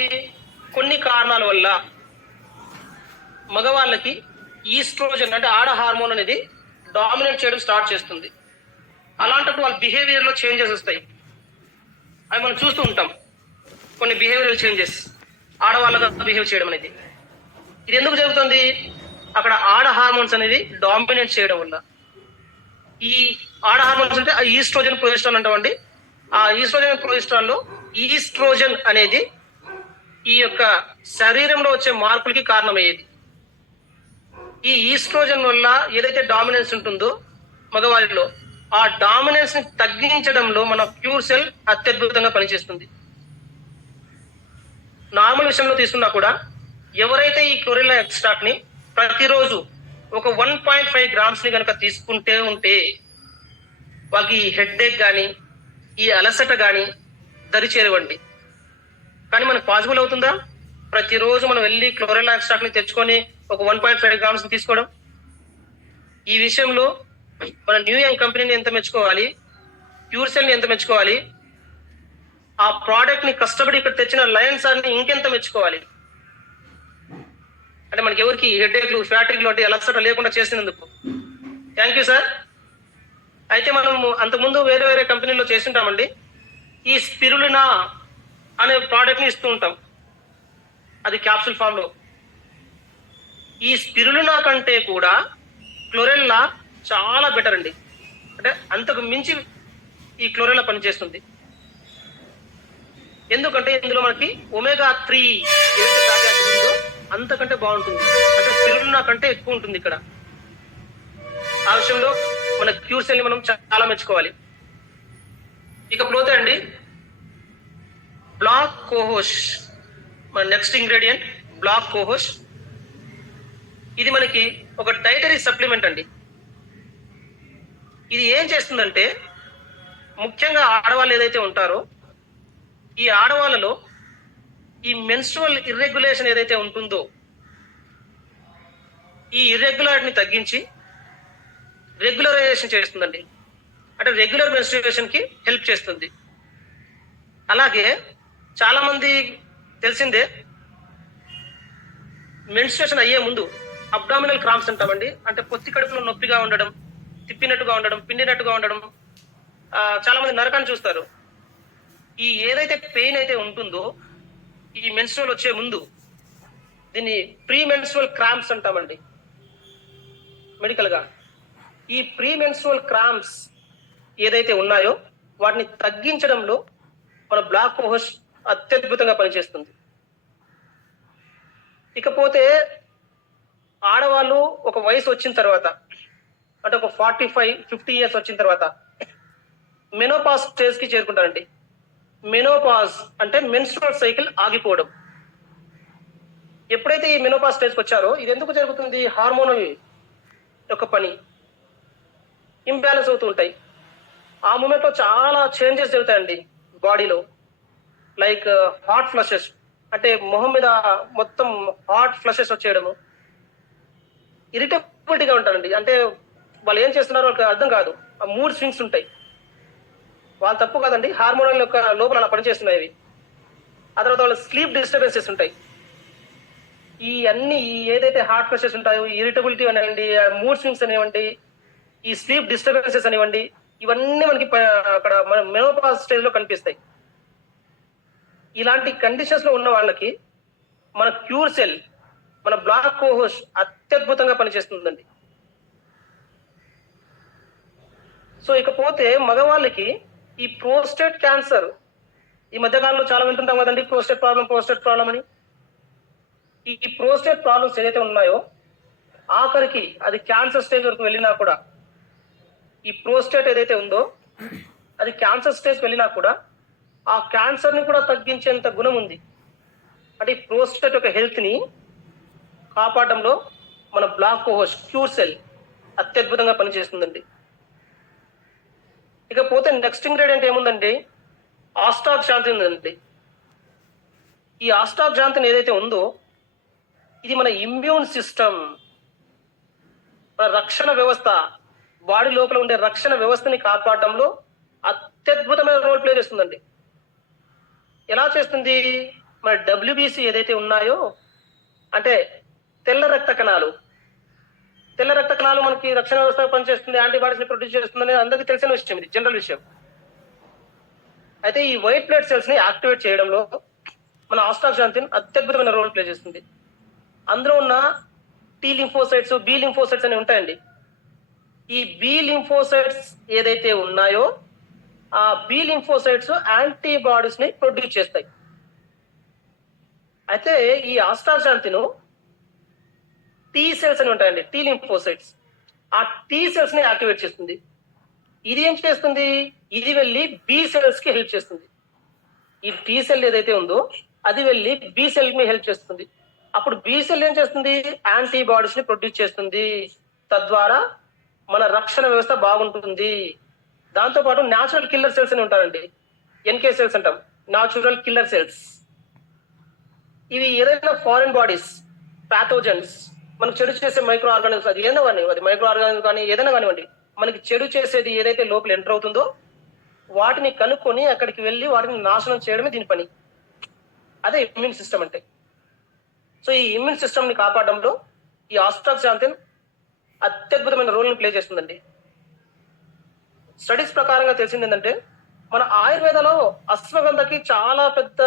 కొన్ని కారణాల వల్ల మగవాళ్ళకి ఈస్ట్రోజన్ అంటే ఆడ హార్మోన్ అనేది డామినేట్ చేయడం స్టార్ట్ చేస్తుంది. అలాంటప్పుడు వాళ్ళ బిహేవియర్ లో చేంజెస్ వస్తాయి. అవి మనం చూస్తూ ఉంటాం, కొన్ని బిహేవియరల్ చేంజెస్ ఆడవాళ్ళగా బిహేవ్ చేయడం అనేది. ఇది ఎందుకు జరుగుతుంది, అక్కడ ఆడ హార్మోన్స్ అనేది డామినేట్ చేయడం వల్ల. ఈ ఆడ హార్మోన్స్ అంటే ఈస్ట్రోజన్ ప్రొజెస్ట్రాన్ అంటామండి. ఆ ఈస్ట్రోజన్ ప్రొజెస్ట్రాన్ లో ఈస్ట్రోజన్ అనేది ఈ యొక్క శరీరంలో వచ్చే మార్పులకి కారణమయ్యేది. ఈ ఈస్ట్రోజన్ వల్ల ఏదైతే డామినెన్స్ ఉంటుందో మగవారిలో, ఆ డామినెన్స్ ని తగ్గించడంలో మన క్యూర్ సెల్ అత్యద్భుతంగా పనిచేస్తుంది. నార్మల్ విషయంలో తీసుకున్నా కూడా ఎవరైతే ఈ క్లోరెల్లా ఎక్స్ట్రాక్ట్ ని ప్రతిరోజు ఒక 1.5 grams ని కనుక తీసుకుంటే ఉంటే వాళ్ళకి ఈ హెడ్ ఏక్ కానీ ఈ అలసట కానీ దరిచేరవండి. కానీ మనకు పాసిబుల్ అవుతుందా ప్రతిరోజు మనం వెళ్ళి క్లోరెల్లా ఎక్స్ట్రాక్ట్ ని తెచ్చుకొని ఒక 1.5 grams ని తీసుకోవడం? ఈ విషయంలో మన న్యూ యంగ్ కంపెనీని ఎంత మెచ్చుకోవాలి, క్యూర్ సెల్ ని ఎంత మెచ్చుకోవాలి, ఆ ప్రోడక్ట్ ని కష్టపడి ఇక్కడ తెచ్చిన లయన్ సార్ ని ఇంకెంత మెచ్చుకోవాలి. అంటే మనకి ఎవరికి హెడ్ఏక్లు, ఫ్యాటరీలు అంటే అలసట లేకుండా చేసినందుకు థ్యాంక్ యూ సార్. అయితే మనం అంతకుముందు వేరే వేరే కంపెనీలో చేస్తుంటామండి. ఈ స్పిరులినా అనే ప్రోడక్ట్ ని ఇస్తూ ఉంటాం, అది క్యాప్సూల్ ఫామ్ లో. ఈ స్పిరులినా కంటే కూడా క్లోరెల్లా చాలా బెటర్ అండి. అంటే అంతకు మించి ఈ క్లోరెల్లా పనిచేస్తుంది. ఎందుకంటే ఇందులో మనకి ఒమేగా-3 ఏదైతే ఫ్యాటీ యాసిడ్ ఉందో అంతకంటే బాగుంటుంది. అంటే స్పిరులినా కంటే ఎక్కువ ఉంటుంది ఇక్కడ. ఆ విషయంలో మన క్యూర్ సెల్ ని మనం చాలా మెచ్చుకోవాలి. ఇకపోతే అండి బ్లాక్ కోహోష్, మన నెక్స్ట్ ఇంగ్రీడియంట్ బ్లాక్ కోహోష్. ఇది మనకి ఒక డైటరీ సప్లిమెంట్ అండి. ఇది ఏం చేస్తుందంటే, ముఖ్యంగా ఆడవాళ్ళు ఏదైతే ఉంటారో ఈ ఆడవాళ్ళలో ఈ మెన్స్ట్రువల్ ఇర్రెగ్యులేషన్ ఏదైతే ఉంటుందో ఈ ఇర్రెగ్యులారిటీని తగ్గించి రెగ్యులరైజేషన్ చేస్తుందండి. అంటే రెగ్యులర్ మెన్స్ట్రుయేషన్ కి హెల్ప్ చేస్తుంది. అలాగే చాలా మంది తెలిసిందే, మెన్స్ట్రుయేషన్ అయ్యే ముందు అబ్డామినల్ క్రాంప్స్ అంటామండి. అంటే పొత్తి కడుపులో నొప్పిగా ఉండడం, తిప్పినట్టుగా ఉండడం, పిండినట్టుగా ఉండడం. చాలా మంది నరకాన్ని చూస్తారు. ఈ ఏదైతే పెయిన్ అయితే ఉంటుందో ఈ మెన్స్ట్రువల్ వచ్చే ముందు, దీన్ని ప్రీ మెన్స్ట్రువల్ క్రాంప్స్ అంటామండి మెడికల్ గా. ఈ ప్రీ మెన్స్ట్రువల్ క్రాంప్స్ ఏదైతే ఉన్నాయో వాటిని తగ్గించడంలో మన బ్లాక్ కోహోష్ అత్యద్భుతంగా పనిచేస్తుంది. ఇకపోతే ఆడవాళ్ళు ఒక వయసు వచ్చిన తర్వాత, అంటే ఒక 45-50 years వచ్చిన తర్వాత మెనోపాజ్ స్టేజ్ కి చేరుకుంటారండి. మెనోపాజ్ అంటే మెన్స్ట్రువల్ సైకిల్ ఆగిపోవడం. ఎప్పుడైతే ఈ మెనోపాజ్ స్టేజ్కి వచ్చారో, ఇది ఎందుకు జరుగుతుంది, హార్మోనల్ యొక్క పని ఇంబ్యాలెన్స్ అవుతూ ఉంటాయి. ఆ మూమెంట్ లో చాలా చేంజెస్ జరుగుతాయండి బాడీలో. లైక్ హాట్ ఫ్లషెస్, అంటే మొహం మీద మొత్తం హాట్ ఫ్లషెస్ వచ్చేయడము, ఇరిటబిలిటీగా ఉంటారండి. అంటే వాళ్ళు ఏం చేస్తున్నారో వాళ్ళకి అర్థం కాదు. ఆ మూడ్ స్వింగ్స్ ఉంటాయి. వాళ్ళు తప్పు కాదండి, హార్మోనల్ యొక్క లోపల అలా పనిచేస్తున్నాయి. ఆ తర్వాత వాళ్ళ స్లీప్ డిస్టర్బెన్సెస్ ఉంటాయి. ఈ అన్ని ఏదైతే హార్ట్ ఫ్లషెస్ ఉంటాయో, ఇరిటబిలిటీ అనివ్వండి, మూడ్ స్వింగ్స్ అనివ్వండి, ఈ స్లీప్ డిస్టర్బెన్సెస్ అనివ్వండి, ఇవన్నీ మనకి అక్కడ మన మెనోపాజ్ స్టేజ్ లో కనిపిస్తాయి. ఇలాంటి కండిషన్స్ లో ఉన్న వాళ్ళకి మన క్యూర్ సెల్, మన బ్లాక్ కోహోష్ అత్యద్భుతంగా పనిచేస్తుందండి. సో ఇకపోతే మగవాళ్ళకి ఈ ప్రోస్టేట్ క్యాన్సర్ ఈ మధ్యకాలంలో చాలా వింటుంటాం కదండి, ప్రోస్టేట్ ప్రాబ్లం అని. ఈ ప్రోస్టేట్ ప్రాబ్లమ్స్ ఏదైతే ఉన్నాయో ఆఖరికి అది క్యాన్సర్ స్టేజ్ వరకు వెళ్ళినా కూడా, ఈ ప్రోస్టేట్ ఏదైతే ఉందో అది క్యాన్సర్ స్టేజ్ వెళ్ళినా కూడా ఆ క్యాన్సర్ ని కూడా తగ్గించేంత గుణం ఉంది. అంటే ఈ ప్రోస్టేట్ యొక్క హెల్త్ ని కాపాడడంలో మన బ్లాక్ కోహోస్ క్యూర్ సెల్ అత్యద్భుతంగా పనిచేస్తుందండి. ఇకపోతే నెక్స్ట్ ఇంగ్రీడియంట్ ఏముందండి, ఆస్టాక్సాంతిన్ ఉందండి. ఈ ఆస్టాక్సాంతిన్ ఏదైతే ఉందో ఇది మన ఇమ్యూన్ సిస్టమ్, మన రక్షణ వ్యవస్థ, బాడీ లోపల ఉండే రక్షణ వ్యవస్థని కాపాడడంలో అత్యద్భుతమైన రోల్ ప్లే చేస్తుందండి. ఎలా చేస్తుంది, మన డబ్ల్యూబీసీ ఏదైతే ఉన్నాయో అంటే తెల్ల రక్త కణాలు మనకి రక్షణ వ్యవస్థ పనిచేస్తుంది, యాంటీబాడీస్ ని ప్రొడ్యూస్ చేస్తుంది, అందరికీ తెలిసిన విషయం, ఇది జనరల్ విషయం. అయితే ఈ వైట్ బ్లడ్ సెల్స్ ని యాక్టివేట్ చేయడంలో మన ఆస్టాక్సాంతిన్ అత్యద్భుతమైన రోల్ ప్లే చేస్తుంది. అందులో ఉన్న టీ లింఫోసైట్స్, బి లింఫోసైట్స్ అని ఉంటాయండి. ఈ బి లింఫోసైట్స్ ఏదైతే ఉన్నాయో ఆ బి లింఫోసైట్స్ యాంటీబాడీస్ ని ప్రొడ్యూస్ చేస్తాయి. అయితే ఈ ఆస్టాక్సాంతిన్ టీ సెల్స్ అని ఉంటాయండి, టీ లింఫోసైట్స్, ఆ టీ సెల్స్ ని యాక్టివేట్ చేస్తుంది. ఇది ఏం చేస్తుంది, ఇది వెళ్ళి బి సెల్స్ కి హెల్ప్ చేస్తుంది. ఈ టీ సెల్ ఏదైతే ఉందో అది వెళ్ళి బి సెల్ కి హెల్ప్ చేస్తుంది. అప్పుడు బి సెల్ ఏం చేస్తుంది, యాంటీబాడీస్ ని ప్రొడ్యూస్ చేస్తుంది. తద్వారా మన రక్షణ వ్యవస్థ బాగుంటుంది. దాంతో పాటు న్యాచురల్ కిల్లర్ సెల్స్ అని ఉంటారండి, ఎన్కే సెల్స్ అంటాం, న్యాచురల్ కిల్లర్ సెల్స్. ఇవి ఏదైనా ఫారిన్ బాడీస్, ప్యాథోజన్స్, మనకు చెడు చేసే మైక్రో ఆర్గానిజమ్స్, అది ఏదైనా కానీ, అది మైక్రో ఆర్గానిజం కానీ ఏదైనా కానివ్వండి, మనకి చెడు చేసేది ఏదైతే లోపల ఎంటర్ అవుతుందో వాటిని కనుక్కొని అక్కడికి వెళ్ళి వాటిని నాశనం చేయడమే దీని పని. అదే ఇమ్యూన్ సిస్టమ్ అంటే. సో ఈ ఇమ్యూన్ సిస్టమ్ ని కాపాడడంలో ఈ ఆస్టాక్సాంతిన్ అత్యద్భుతమైన రోల్ ని ప్లే చేస్తుందండి. స్టడీస్ ప్రకారంగా తెలిసింది ఏంటంటే మన ఆయుర్వేదలో అశ్వగంధకి చాలా పెద్ద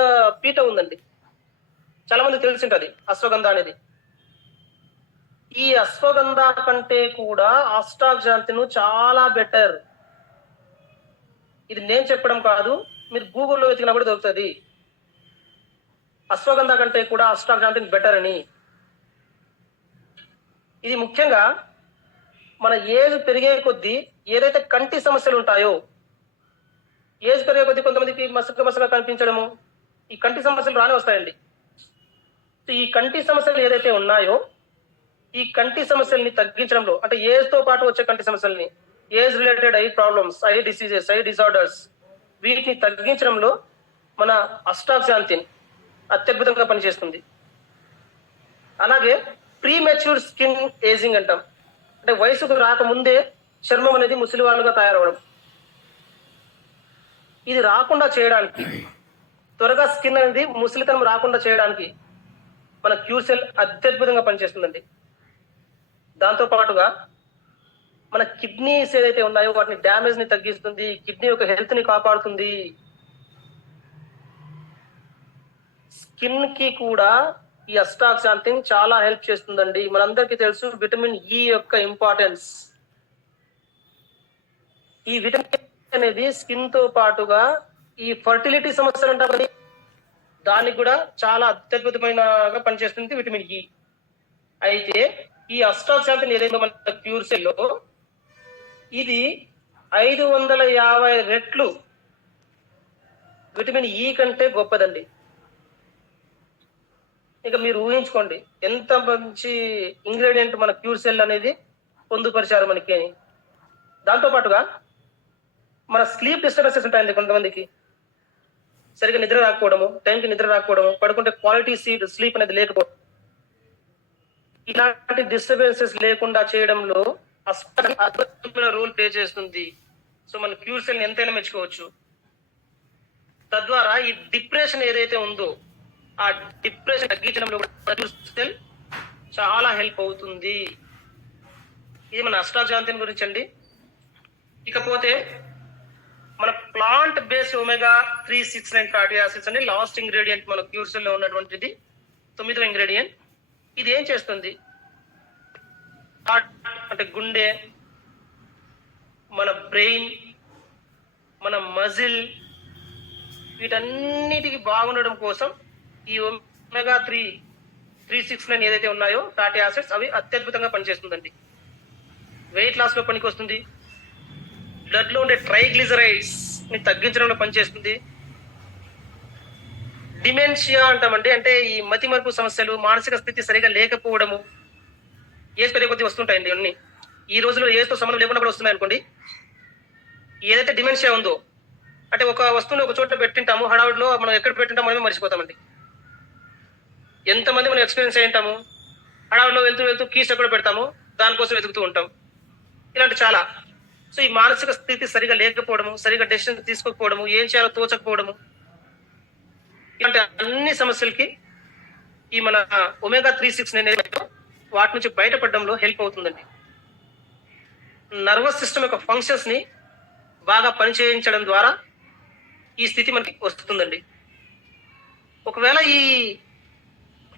పీఠ ఉందండి. చాలా మంది తెలిసింటది అశ్వగంధ అనేది. ఈ అశ్వగంధ కంటే కూడా ఆస్టాక్సాంతిన్ చాలా బెటర్. ఇది నేను చెప్పడం కాదు, మీరు గూగుల్లో వెతికినా కూడా దొరుకుతుంది. అశ్వగంధ కంటే కూడా ఆస్టాక్సాంతిన్ బెటర్ అని. ఇది ముఖ్యంగా మన ఏజ్ పెరిగే కొద్దీ ఏదైతే కంటి సమస్యలు ఉంటాయో, ఏజ్ పెరిగే కొద్దీ కొంతమందికి మసకగా కనిపించడము, ఈ కంటి సమస్యలు రాని వస్తాయండి. ఈ కంటి సమస్యలు ఏదైతే ఉన్నాయో ఈ కంటి సమస్యల్ని తగ్గించడంలో, అంటే ఏజ్ తో పాటు వచ్చే కంటి సమస్యల్ని, age related eye problems, I diseases, I disorders, వీటిని తగ్గించడంలో మన ఆస్టాక్సాంతిన్ అత్యద్భుతంగా పనిచేస్తుంది. అలాగే ప్రీ మెచ్యూర్ స్కిన్ ఏజింగ్ అంటాం, అంటే వయసుకు రాకముందే చర్మం అనేది ముసలి వాళ్ళుగా తయారవడం. ఇది రాకుండా చేయడానికి, త్వరగా స్కిన్ అనేది ముసలితనం రాకుండా చేయడానికి మన క్యూర్ సెల్ అత్యద్భుతంగా పనిచేస్తుందండి. దాంతో పాటుగా మన కిడ్నీస్ ఏదైతే ఉన్నాయో వాటిని డ్యామేజ్ ని తగ్గిస్తుంది, కిడ్నీ యొక్క హెల్త్ ని కాపాడుతుంది. స్కిన్ కి కూడా ఈ ఆస్టాక్సాంతిన్ చాలా హెల్ప్ చేస్తుందండి. మనందరికీ తెలుసు విటమిన్ ఈ యొక్క ఇంపార్టెన్స్. ఈ విటమిన్ అనేది స్కిన్ తో పాటుగా ఈ ఫర్టిలిటీ సమస్యలు ఉంటాయి, దానికి కూడా చాలా అత్యద్భుతమైనగా పనిచేస్తుంది విటమిన్ ఈ. అయితే ఈ ఆస్టాక్సాంతిన్ ఏదైతే మన క్యూర్ సెల్ లో ఇది 550 రెట్లు విటమిన్ ఈ కంటే గొప్పదండి. ఇక మీరు ఊహించుకోండి ఎంత మంచి ఇంగ్రీడియంట్ మన క్యూర్ సెల్ అనేది పొందుపరిచారు మనకి అని. దాంతో పాటుగా మన స్లీప్ డిస్టర్బెన్సెస్ ఉంటాయండి, కొంతమందికి సరిగ్గా నిద్ర రాకపోవడము, టైంకి నిద్ర రాకపోవడము, పడుకుంటే క్వాలిటీ స్లీప్ అనేది లేకపోవడం, ఇలాంటి డిస్టర్బెన్సెస్ లేకుండా చేయడంలో అద్భుతమైన రోల్ ప్లే చేస్తుంది. సో మన క్యూర్ సెల్ ఎంతైనా మెచ్చుకోవచ్చు. తద్వారా ఈ డిప్రెషన్ ఏదైతే ఉందో ఆ డిప్రెషన్ తగ్గించడంలో క్యూర్ సెల్ చాలా హెల్ప్ అవుతుంది. ఇది మన ఆస్టాక్సాంతిన్ గురించి అండి. ఇకపోతే మన plant based omega 369 fatty acids అండి లాస్ట్ ఇంగ్రీడియంట్ మన క్యూర్ సెల్ లో ఉన్నటువంటిది, 9వ ఇంగ్రీడియంట్. ఇది ఏం చేస్తుంది అంటే గుండె, మన బ్రెయిన్, మన మజిల్ వీటన్నిటికి బాగుండడం కోసం ఈ ఒమేగా 369 ఏదైతే ఉన్నాయో ఫ్యాటీ యాసిడ్స్ అవి అత్యద్భుతంగా పనిచేస్తుందండి. వెయిట్ లాస్ లో పనికి వస్తుంది, బ్లడ్ లో ఉండే ట్రైగ్లిజరైడ్స్ ని తగ్గించడంలో పనిచేస్తుంది. డిమెన్షియా అంటామండి, అంటే ఈ మతిమరుపు సమస్యలు, మానసిక స్థితి సరిగా లేకపోవడము, ఏజ్ పెరిగే కొద్దీ వస్తుంటాయండి అన్ని. ఈ రోజుల్లో ఏజ్తో సంబంధం లేకుండా కూడా వస్తున్నాయి అనుకోండి. ఏదైతే డిమెన్షియా ఉందో, అంటే ఒక వస్తువుని ఒక చోట పెట్టింటాము, హడావుడిలో మనం ఎక్కడ పెట్టింటామో మనమే మర్చిపోతామండి. ఎంతమంది మనం ఎక్స్పీరియన్స్ అయి ఉంటాము, హడావుడిలో వెళ్తూ వెళ్తూ కీస్ ఎక్కడ పెడతాము, దానికోసం వెతుకుతూ ఉంటాం. ఇలాంటి చాలా. సో ఈ మానసిక స్థితి సరిగా లేకపోవడము, సరిగా డెసిషన్ తీసుకోకపోవడము, ఏం చేయాలో తోచకపోవడము, ఇలాంటి అన్ని సమస్యలకి ఈ మన ఒమేగా 369 వాటి నుంచి బయటపడడంలో హెల్ప్ అవుతుందండి. నర్వస్ సిస్టమ్ యొక్క ఫంక్షన్స్ ని బాగా పనిచేయించడం ద్వారా ఈ స్థితి మనకి వస్తుందండి. ఒకవేళ ఈ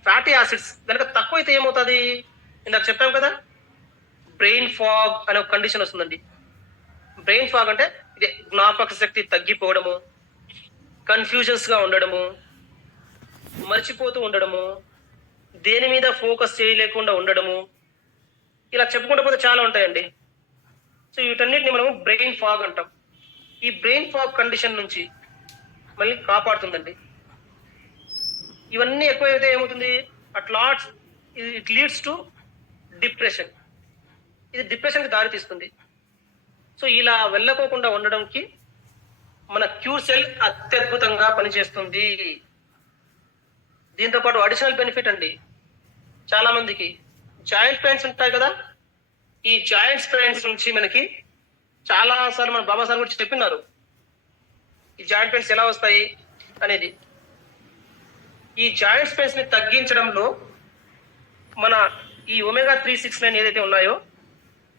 ఫ్యాటీ యాసిడ్స్ కనుక తక్కువైతే ఏమవుతుంది, ఇందాక చెప్పాం కదా, బ్రెయిన్ ఫాగ్ అనే ఒక కండిషన్ వస్తుందండి. బ్రెయిన్ ఫాగ్ అంటే ఇదే జ్ఞాపక శక్తి తగ్గిపోవడము, కన్ఫ్యూజన్స్ గా ఉండడము, మర్చిపోతూ ఉండడము, దేని మీద ఫోకస్ చేయలేకుండా ఉండడము, ఇలా చెప్పుకుంటూ పోతే చాలా ఉంటాయండి. సో వీటన్నిటిని మనం బ్రెయిన్ ఫాగ్ అంటాం. ఈ బ్రెయిన్ ఫాగ్ కండిషన్ నుంచి మళ్ళీ కాపాడుతుందండి. ఇవన్నీ ఎక్కువైతే ఏమవుతుంది, ఇట్ లీడ్స్ టు డిప్రెషన్. ఇది డిప్రెషన్కి దారి తీస్తుంది. సో ఇలా వెళ్ళకోకుండా ఉండడానికి మన క్యూర్ సెల్ అత్యద్భుతంగా పనిచేస్తుంది. దీంతో పాటు అడిషనల్ బెనిఫిట్ అండి, చాలా మందికి జాయింట్ పెయిన్స్ ఉంటాయి కదా, ఈ జాయింట్స్ పెయిన్స్ నుంచి మనకి చాలా సార్లు మన బాబా సార్ కూడా చెప్పినారు ఈ జాయింట్ పెయిన్స్ ఎలా వస్తాయి అనేది. ఈ జాయింట్స్ పెయిన్స్ ని తగ్గించడంలో మన ఈ ఒమేగా 369 ఏదైతే ఉన్నాయో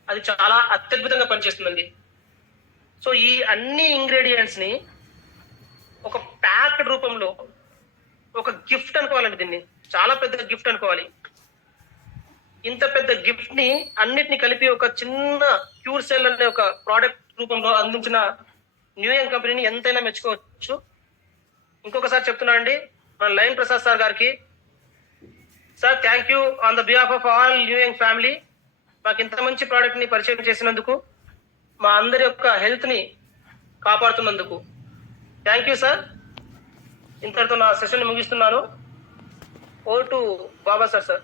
అది చాలా అత్యద్భుతంగా పనిచేస్తుందండి. సో ఈ అన్ని ఇంగ్రీడియంట్స్ ని ఒక ప్యాక్డ్ రూపంలో, ఒక గిఫ్ట్ అనుకోవాలండి, దీన్ని చాలా పెద్ద గిఫ్ట్ అనుకోవాలి. ఇంత పెద్ద గిఫ్ట్ ని అన్నిటిని కలిపి ఒక చిన్న క్యూర్ సెల్ అనే ఒక ప్రోడక్ట్ రూపంలో అందించిన న్యూయంగ్ కంపెనీని ఎంతైనా మెచ్చుకోవచ్చు. ఇంకొకసారి చెప్తున్నా అండి, మన లైన్ ప్రసాద్ సార్ గారికి, sir thank you on the behalf of all న్యూయంగ్ ఫ్యామిలీ. మాకు ఇంత మంచి ప్రోడక్ట్ ని పరిచయం చేసినందుకు, మా అందరి యొక్క హెల్త్ ని కాపాడుతున్నందుకు థ్యాంక్ యూ సార్. ఇంతటితో నా సెషన్ ముగిస్తున్నాను. Over to Baba sir.